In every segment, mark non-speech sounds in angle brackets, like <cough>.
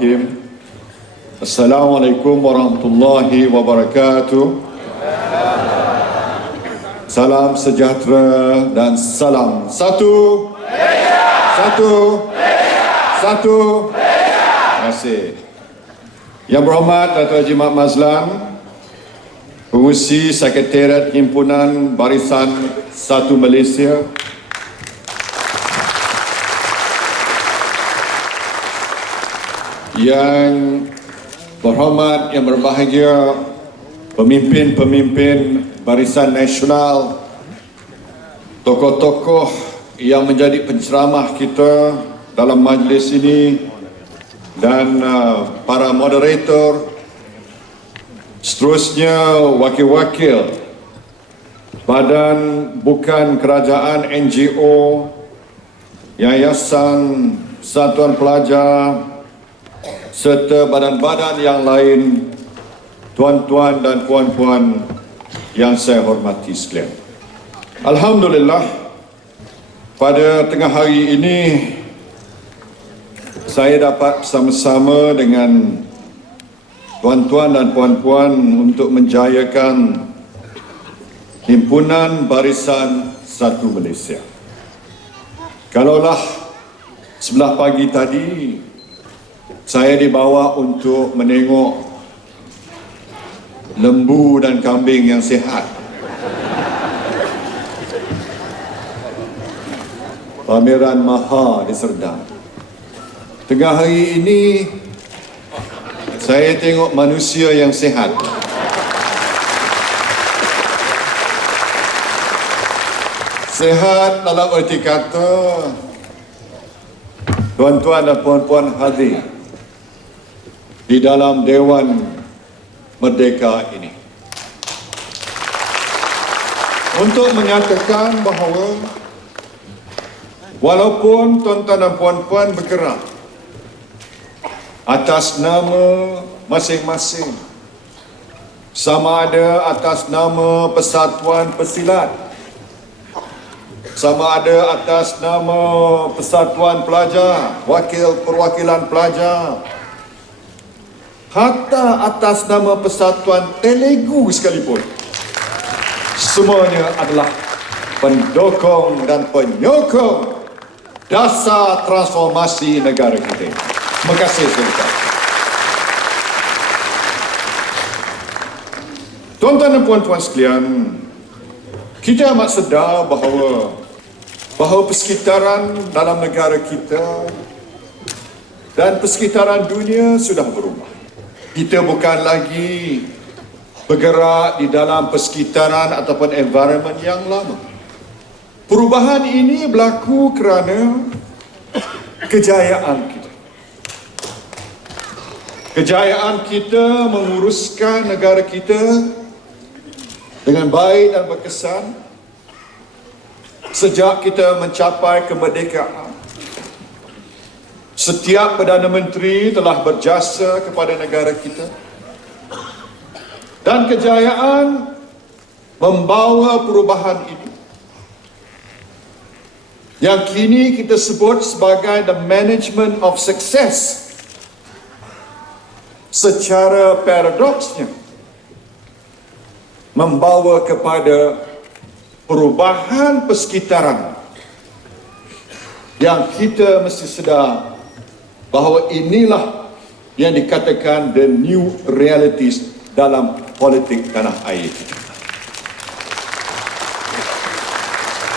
Bismillahirrahmanirrahim. Assalamualaikum warahmatullahi wabarakatuh. Salam sejahtera dan salam satu. Satu. Satu. Terima kasih. Yang berhormat Dato' Haji Mat Mazlan, Pengurusi Sekretariat Himpunan Barisan Satu Malaysia, yang berhormat, yang berbahagia, pemimpin-pemimpin Barisan Nasional, tokoh-tokoh yang menjadi penceramah kita dalam majlis ini dan uh, para moderator, seterusnya wakil-wakil badan bukan kerajaan NGO, yayasan, satuan pelajar, serta badan-badan yang lain, tuan-tuan dan puan-puan yang saya hormati sekalian. Alhamdulillah, pada tengah hari ini saya dapat bersama-sama dengan tuan-tuan dan puan-puan untuk menjayakan Himpunan Barisan Satu Malaysia. Kalaulah sebelah pagi tadi saya dibawa untuk menengok lembu dan kambing yang sihat. Pameran Maha di Serdang. Tengah hari ini saya tengok manusia yang sihat. Sehat dalam erti kata tuan-tuan dan puan-puan hadir di dalam Dewan Merdeka ini. Untuk menyatakan bahawa walaupun tuan-tuan dan puan-puan bergerak atas nama masing-masing sama ada atas nama Persatuan Pesilat sama ada atas nama Persatuan Pelajar, Wakil Perwakilan Pelajar, hatta atas nama Persatuan Telugu sekalipun. Semuanya adalah pendukung dan penyokong dasar transformasi negara kita. Terima kasih saudara. Tuan-tuan dan puan-puan sekalian, kita amat sedar bahawa bahawa persekitaran dalam negara kita dan persekitaran dunia sudah berubah. Kita bukan lagi bergerak di dalam persekitaran ataupun environment yang lama. Perubahan ini berlaku kerana kejayaan kita. Kejayaan kita menguruskan negara kita dengan baik dan berkesan sejak kita mencapai kemerdekaan. Setiap Perdana Menteri telah berjasa kepada negara kita. Dan kejayaan membawa perubahan ini. Yang kini kita sebut sebagai the management of success. Secara paradoksnya membawa kepada perubahan persekitaran yang kita mesti sedar bahawa inilah yang dikatakan the new realities dalam politik tanah air.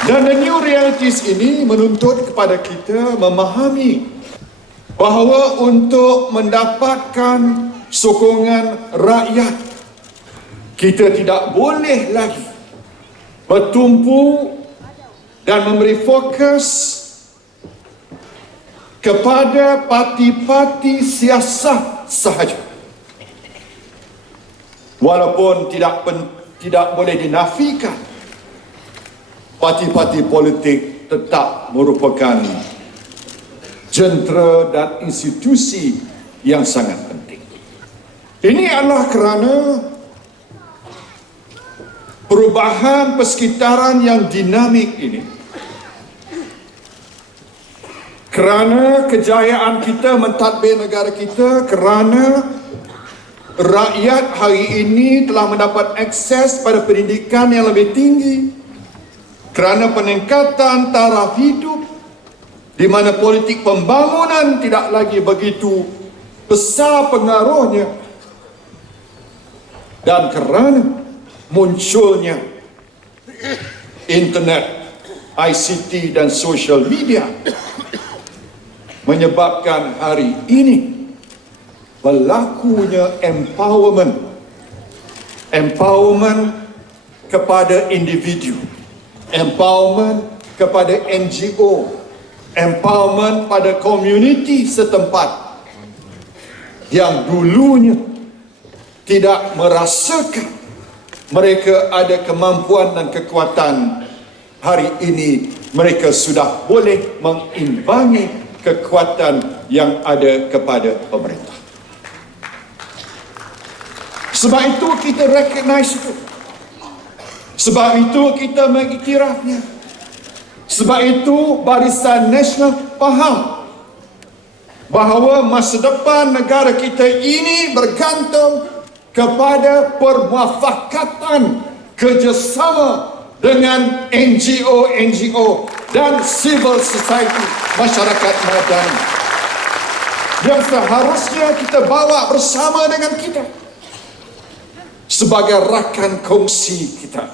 Dan the new realities ini menuntut kepada kita memahami bahawa untuk mendapatkan sokongan rakyat kita tidak boleh lagi bertumpu dan memberi fokus kepada parti-parti siasat sahaja. Walaupun tidak pen, tidak boleh dinafikan parti-parti politik tetap merupakan jentera dan institusi yang sangat penting. Ini adalah kerana perubahan persekitaran yang dinamik ini Kerana kejayaan kita mentadbir negara kita, kerana rakyat hari ini telah mendapat akses pada pendidikan yang lebih tinggi, kerana peningkatan taraf hidup di mana politik pembangunan tidak lagi begitu besar pengaruhnya dan kerana munculnya internet, ICT dan social media menyebabkan hari ini berlakunya empowerment. Empowerment kepada individu. Empowerment kepada NGO empowerment pada komuniti setempat. Yang dulunya tidak merasakan mereka ada kemampuan dan kekuatan hari ini mereka sudah boleh mengimbangi kekuatan yang ada kepada pemerintah. Sebab itu kita recognize itu. Sebab itu kita mengiktirafnya. Sebab itu Barisan Nasional faham bahawa masa depan negara kita ini bergantung kepada permuafakatan kerjasama dengan NGO-NGO dan civil society masyarakat madani yang seharusnya kita bawa bersama dengan kita sebagai rakan kongsi kita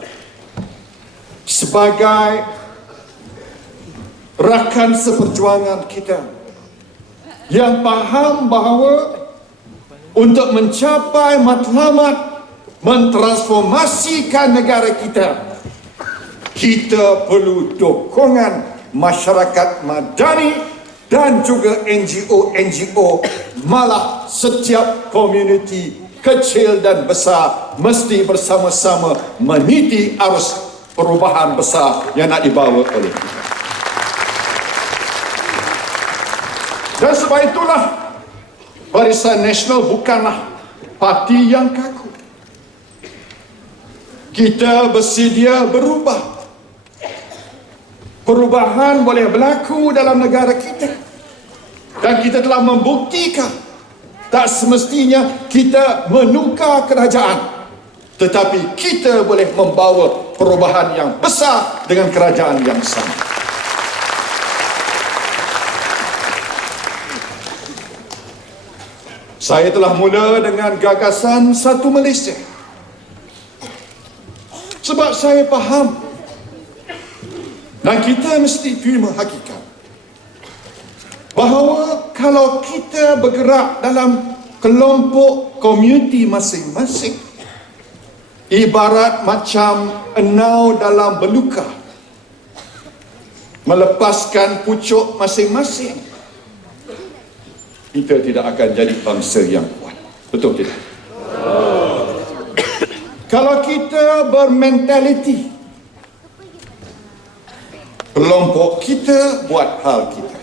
sebagai rakan seperjuangan kita yang faham bahawa untuk mencapai matlamat mentransformasikan negara kita kita perlu dokongan masyarakat madani dan juga NGO-NGO malah setiap komuniti kecil dan besar mesti bersama-sama meniti arus perubahan besar yang nak dibawa oleh kita. Dan sebab itulah Barisan Nasional bukanlah parti yang kaku. Kita bersedia berubah perubahan boleh berlaku dalam negara kita. Dan kita telah membuktikan tak semestinya kita menukar kerajaan tetapi kita boleh membawa perubahan yang besar dengan kerajaan yang sama. Saya telah mula dengan gagasan satu Malaysia. Sebab saya faham dan kita mesti terima hakikat bahawa kalau kita bergerak dalam kelompok komuniti masing-masing ibarat macam enau dalam beluka melepaskan pucuk masing-masing kita tidak akan jadi bangsa yang kuat. Betul tidak? Kalau kita bermentaliti Kelompok kita buat hal kita.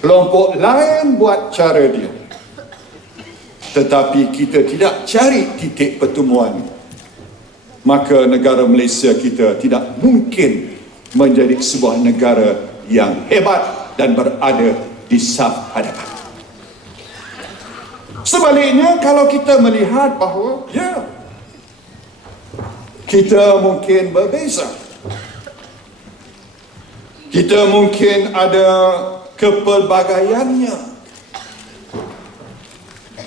Kelompok lain buat cara dia. Tetapi kita tidak cari titik pertemuan. Maka negara Malaysia kita tidak mungkin menjadi sebuah negara yang hebat dan berada di saf hadapan. Sebaliknya kalau kita melihat bahawa ya kita mungkin berbeza kita mungkin ada kepelbagaiannya.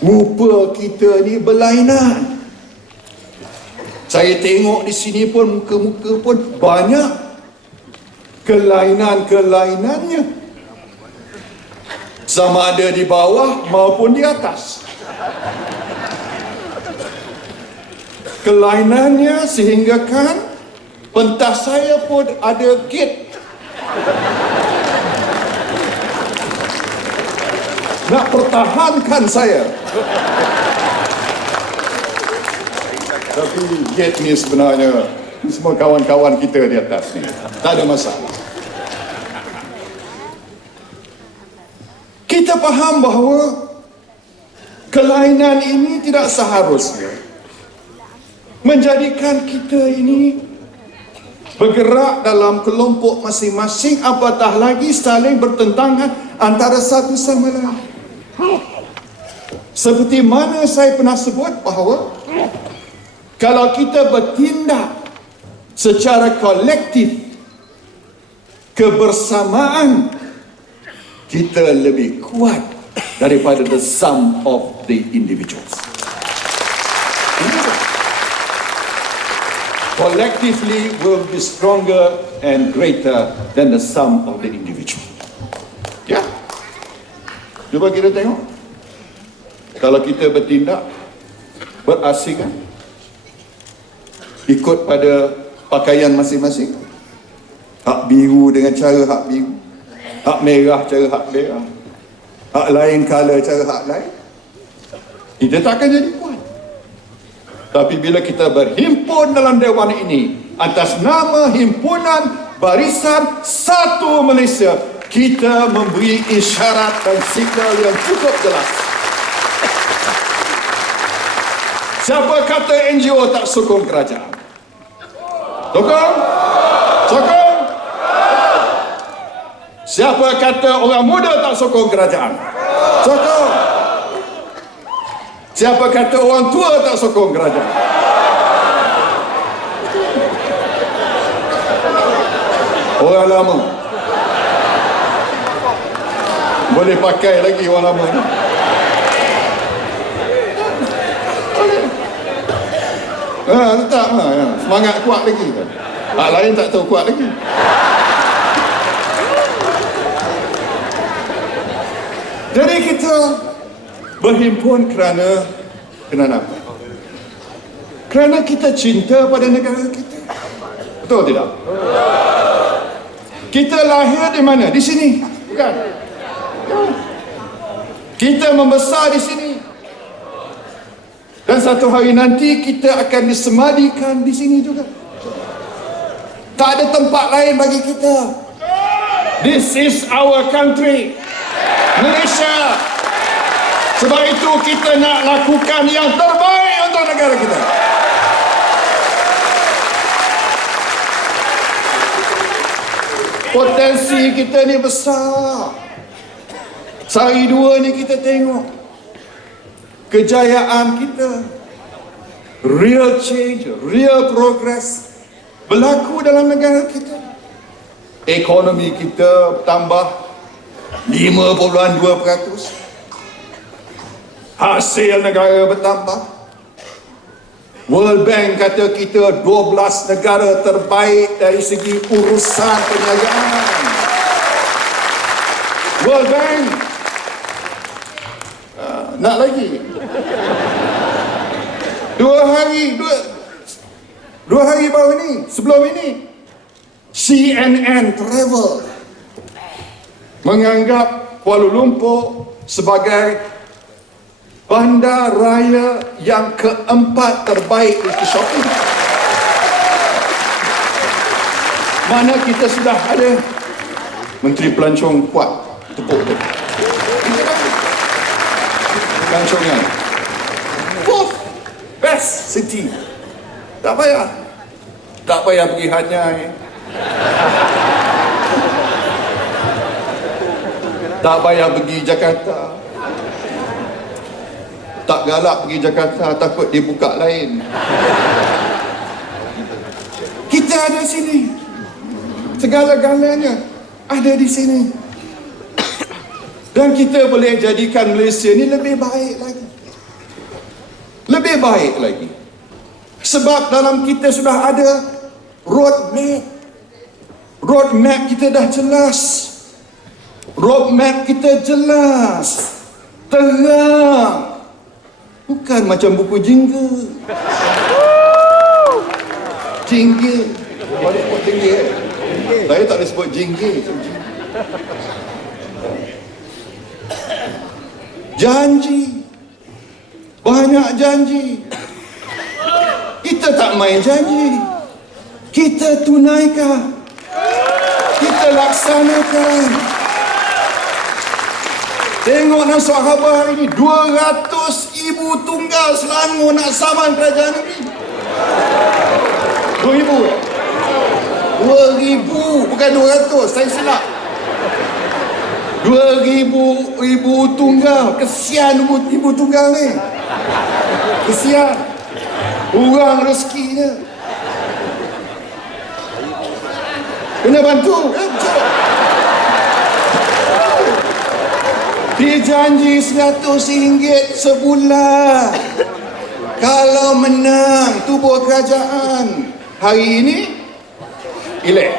Rupa kita ni berlainan. Saya tengok di sini pun muka-muka pun banyak kelainan-kelainannya. Sama ada di bawah maupun di atas. Kelainannya sehingga kan pentas saya pun ada gate nak pertahankan saya. Tapi Yet ni sebenarnya semua kawan-kawan kita di atas ni. Tak ada masalah. Kita faham bahawa kelainan ini tidak seharusnya menjadikan kita ini bergerak dalam kelompok masing-masing apatah lagi saling bertentangan antara satu sama lain. Seperti mana saya pernah sebut bahawa kalau kita bertindak secara kolektif kebersamaan kita lebih kuat daripada the sum of the individuals. Collectively will be stronger and greater than the sum of the individual. Ya. Cuba kita tengok. Kalau kita bertindak berasingan ikut pada pakaian masing-masing. Hak biru dengan cara hak biru. Hak merah cara hak merah. Hak lain color cara hak lain. Kita tak akan jadi kuat. Tapi bila kita berhimpun dalam dewan ini atas nama himpunan barisan satu Malaysia, kita memberi isyarat dan signal yang cukup jelas. Siapa kata NGO tak sokong kerajaan? Sokong? Sokong? Siapa kata orang muda tak sokong kerajaan? Sokong? Siapa kata orang tua tak sokong kerajaan? Orang lama. Boleh pakai lagi orang lama ni. Ha, letak ha, ha. Semangat kuat lagi. Hak lain tak tahu kuat lagi. Jadi kita berhimpun kerana kerana apa? Kerana kita cinta pada negara kita. Betul tidak? Kita lahir di mana? Di sini. Bukan? Kita membesar di sini. Dan satu hari nanti kita akan disemadikan di sini juga. Tak ada tempat lain bagi kita. This is our country. Malaysia. Sebab itu kita nak lakukan yang terbaik untuk negara kita. Potensi kita ni besar. Sehari dua ni kita tengok kejayaan kita. Real change, real progress berlaku dalam negara kita. Ekonomi kita tambah 5.2%. Hasil negara bertambah. World Bank kata kita 12 negara terbaik dari segi urusan perniagaan. World Bank uh, nak lagi. Dua hari, dua dua hari baru ni, sebelum ini CNN Travel menganggap Kuala Lumpur sebagai bandar raya yang keempat terbaik untuk shopping. Mana kita sudah ada Menteri Pelancong kuat tepuk tu. Pelancongan. Fourth best city. Tak payah. Tak payah pergi Hanyai. Tak payah pergi Jakarta. Tak galak pergi Jakarta takut dia buka lain. Kita ada sini. Segala-galanya ada di sini. Dan kita boleh jadikan Malaysia ni lebih baik lagi. Lebih baik lagi. Sebab dalam kita sudah ada road map. Road map kita dah jelas. Road map kita jelas. Terang. Bukan macam buku jingga. Jingga. Boleh sebut jingga. eh? Saya tak boleh sebut jingga. Janji. Banyak janji. Kita tak main janji. Kita tunaikan. Kita laksanakan. Tengok Nasrul Khabar hari ini 200 ibu tunggal Selangor nak saman kerajaan ini 2 ibu Dua ribu bukan dua ratus saya silap. Dua ribu ibu tunggal kesian ibu, ibu tunggal ni. Kesian. Kurang rezekinya. Kena bantu. Eh, betul. Dia janji seratus ringgit sebulan. Kalau menang tubuh kerajaan. Hari ini, elek.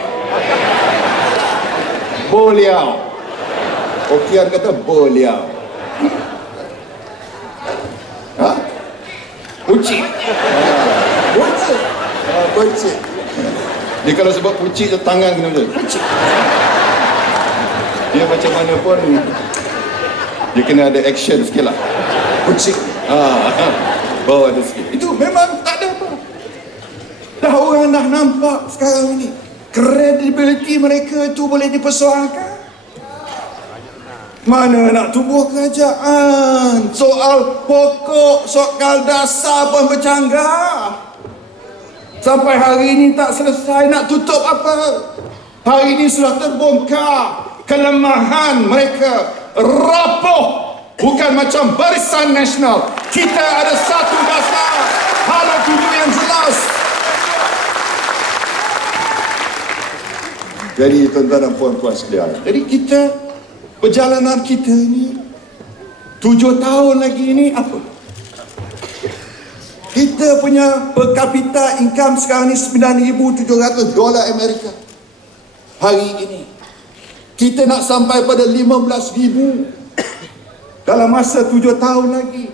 Boliau. Okian kata boliau. Ha? Pucik. Pucik. Ah, Pucik. Dia kalau sebab pucik tu tangan kena macam pucik. Dia macam mana pun dia kena ada action sikit lah. Pucik. Ah, bawa ada sikit. Itu memang tak ada apa. Dah orang dah nampak sekarang ini. Credibility mereka itu boleh dipersoalkan. Mana nak tubuh kerajaan? Soal pokok, soal dasar pun bercanggah. Sampai hari ini tak selesai nak tutup apa? Hari ini sudah terbongkar kelemahan mereka rapuh bukan macam barisan nasional. Kita ada satu dasar hala tubuh yang jelas. Jadi tuan-tuan dan puan-puan sekalian, jadi kita perjalanan kita ni tujuh tahun lagi ni apa? Kita punya per capita income sekarang ni 9,700 dolar Amerika. Hari ini. Kita nak sampai pada 15,000 dalam masa tujuh tahun lagi.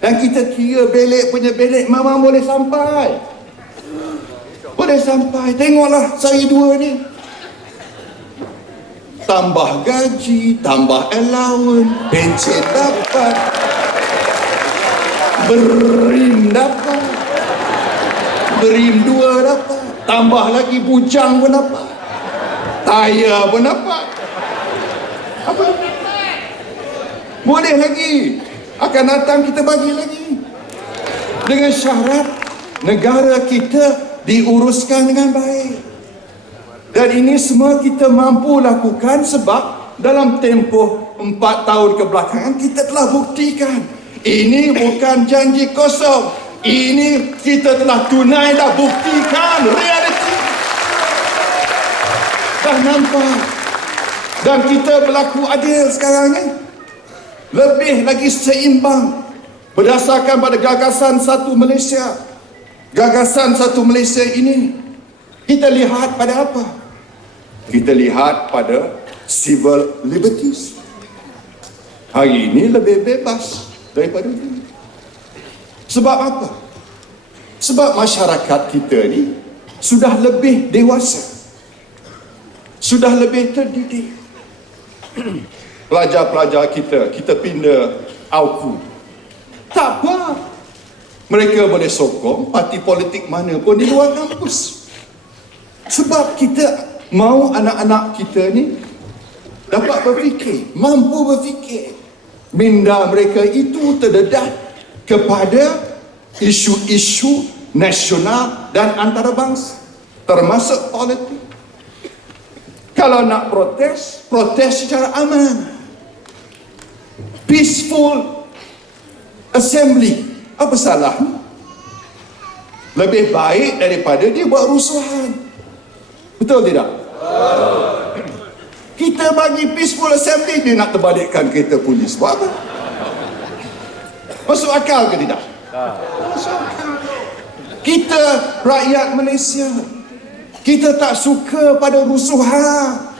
Dan kita kira belik punya belik memang boleh sampai. Boleh sampai. Tengoklah saya dua ni. Tambah gaji, tambah allowance, pencet dapat, berim dapat, berim dua dapat, tambah lagi bujang pun dapat, tayar pun dapat. Apa? Boleh lagi. Akan datang kita bagi lagi. Dengan syarat negara kita diuruskan dengan baik. Dan ini semua kita mampu lakukan sebab dalam tempoh empat tahun kebelakangan kita telah buktikan. Ini bukan janji kosong. Ini kita telah tunai dah buktikan realiti. Dah nampak. Dan kita berlaku adil sekarang ni. Lebih lagi seimbang. Berdasarkan pada gagasan satu Malaysia. Gagasan satu Malaysia ini. Kita lihat pada apa? Kita lihat pada civil liberties. Hari ini lebih bebas daripada dulu. Sebab apa? Sebab masyarakat kita ni sudah lebih dewasa. Sudah lebih terdidik. Pelajar-pelajar kita, kita pindah AUKU. Tak apa. Mereka boleh sokong parti politik mana pun di luar kampus. Sebab kita Mau anak-anak kita ni dapat berfikir, mampu berfikir. Minda mereka itu terdedah kepada isu-isu nasional dan antarabangsa termasuk politik. Kalau nak protes, protes secara aman. Peaceful assembly. Apa salah? Lebih baik daripada dia buat rusuhan. Betul tidak? Kita bagi peaceful assembly dia nak terbalikkan kereta polis. Buat apa? Masuk akal ke tidak? Masuk akal. Kita rakyat Malaysia. Kita tak suka pada rusuhan.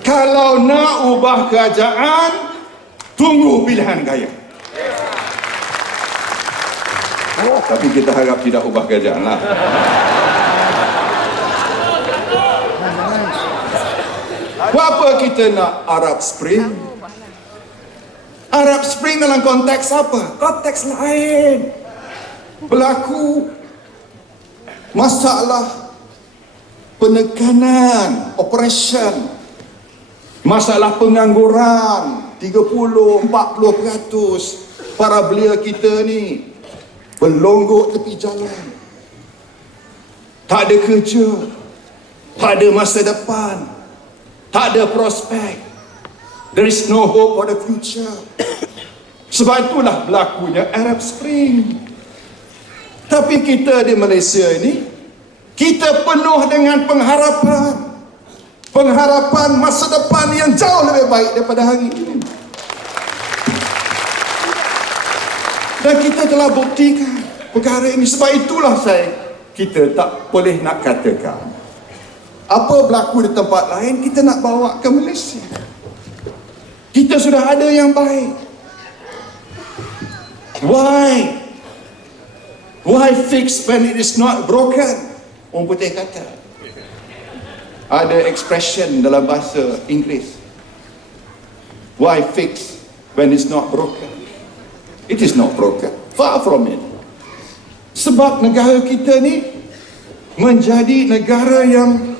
Kalau nak ubah kerajaan, tunggu pilihan gaya. Oh, tapi kita harap tidak ubah kerajaan lah. Apa kita nak Arab Spring? Arab Spring dalam konteks apa? Konteks lain. Berlaku masalah penekanan, operation, masalah pengangguran, 30, 40% para belia kita ni berlonggok tepi jalan. tak ada kerja, tak ada masa depan, tak ada prospek. There is no hope for the future. Sebab itulah berlakunya Arab Spring. Tapi kita di Malaysia ini, kita penuh dengan pengharapan. Pengharapan masa depan yang jauh lebih baik daripada hari ini. Dan kita telah buktikan perkara ini. Sebab itulah saya, kita tak boleh nak katakan. Apa berlaku di tempat lain, kita nak bawa ke Malaysia. Kita sudah ada yang baik. Why? Why fix when it is not broken? Orang putih kata. Ada expression dalam bahasa Inggeris. Why fix when it's not broken? It is not broken. Far from it. Sebab negara kita ni menjadi negara yang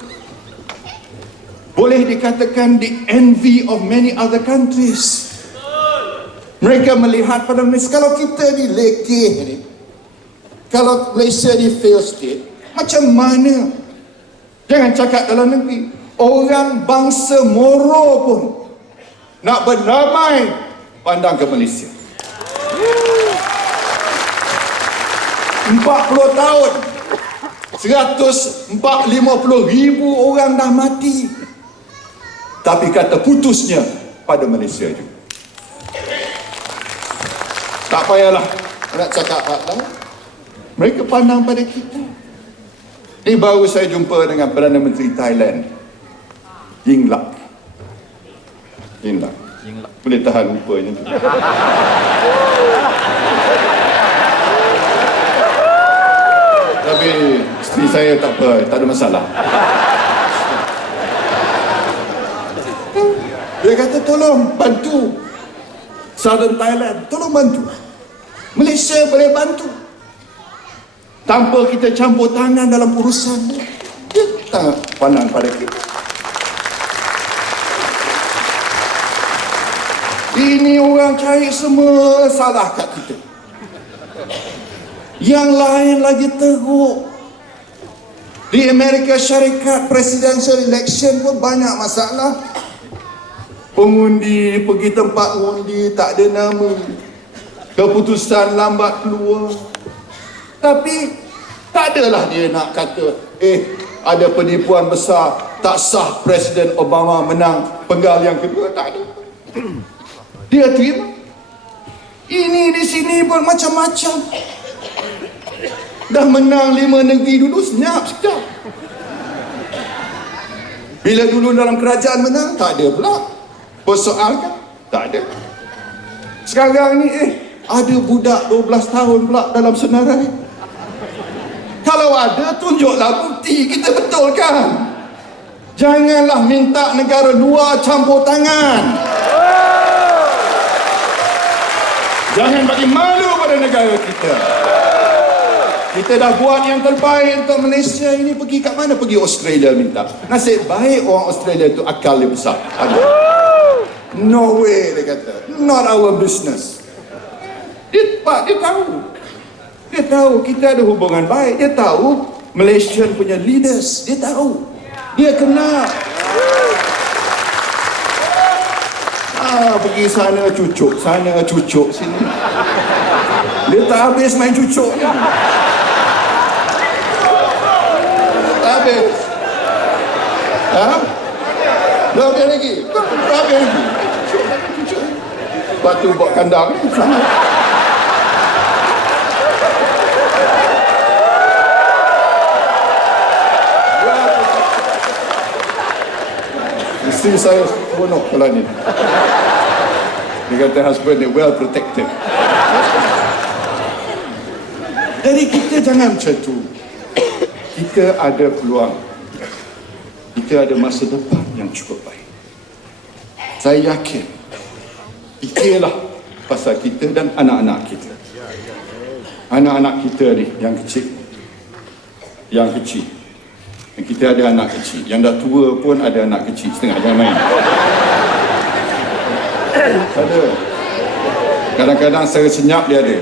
boleh dikatakan the envy of many other countries. Mereka melihat pada Malaysia, kalau kita ni lekeh ni, kalau Malaysia ni fail state, macam mana? Jangan cakap dalam negeri. Orang bangsa Moro pun nak berdamai pandang ke Malaysia. 40 tahun 150 ribu orang dah mati tapi kata putusnya pada Malaysia juga tak payahlah nak cakap hak lain mereka pandang pada kita. Ni baru saya jumpa dengan Perdana Menteri Thailand. Yingluck Yingluck boleh tahan rupanya tu. Tapi isteri saya tak apa, tak ada masalah. Dia kata tolong bantu. Southern Thailand, tolong bantu. Malaysia boleh bantu. Tanpa kita campur tangan dalam urusan dia. Tak pandang pada kita. Ini orang cari semua salah kat kita. Yang lain lagi teruk. Di Amerika Syarikat presidential election pun banyak masalah. Pengundi pergi tempat undi tak ada nama. Keputusan lambat keluar. Tapi tak adalah dia nak kata, eh ada penipuan besar, tak sah Presiden Obama menang penggal yang kedua, tak ada. <clears throat> Dia terima. Ini di sini pun macam-macam. Dah menang lima negeri dulu senyap sekejap. Bila dulu dalam kerajaan menang, tak ada pula. Persoalkan, tak ada. Sekarang ni eh, ada budak 12 tahun pula dalam senarai. Kalau ada, tunjuklah bukti kita betulkan. Janganlah minta negara luar campur tangan. Jangan bagi malu pada negara kita. Kita dah buat yang terbaik untuk Malaysia ini pergi kat mana? Pergi Australia minta. Nasib baik orang Australia tu akal dia besar. Ada. No way dia kata. Not our business. Dia, dia tahu. Dia tahu kita ada hubungan baik. Dia tahu Malaysian punya leaders. Dia tahu. Dia kenal. Ah, pergi sana cucuk, sana cucuk, sini. Dia tak habis main cucuk ni. Tak habis. Ha? Dah habis lagi? Tak habis lagi. Lepas tu buat kandang sana. Isteri saya seronok kalau ni. Dia kata husband dia well protected. Jadi kita jangan macam tu. Kita ada peluang. Kita ada masa depan yang cukup baik. Saya yakin. Fikirlah pasal kita dan anak-anak kita. Anak-anak kita ni yang kecil. Yang kecil. Dan kita ada anak kecil. Yang dah tua pun ada anak kecil. Setengah jangan main. Ada. Kadang-kadang saya senyap dia ada.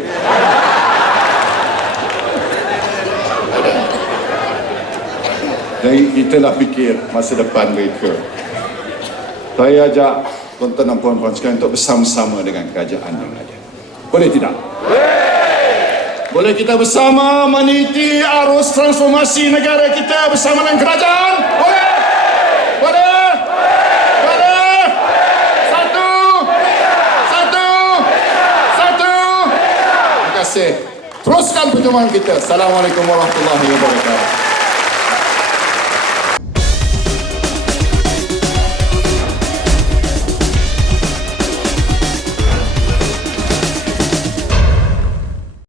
Dan itulah fikir masa depan mereka. Saya ajak tuan-tuan dan puan-puan sekalian untuk bersama-sama dengan kerajaan yang ada. Boleh tidak? Boleh kita bersama meniti arus transformasi negara kita bersama dengan kerajaan? Boleh? Boleh? Boleh? Teruskan perjuangan kita. Assalamualaikum warahmatullahi wabarakatuh.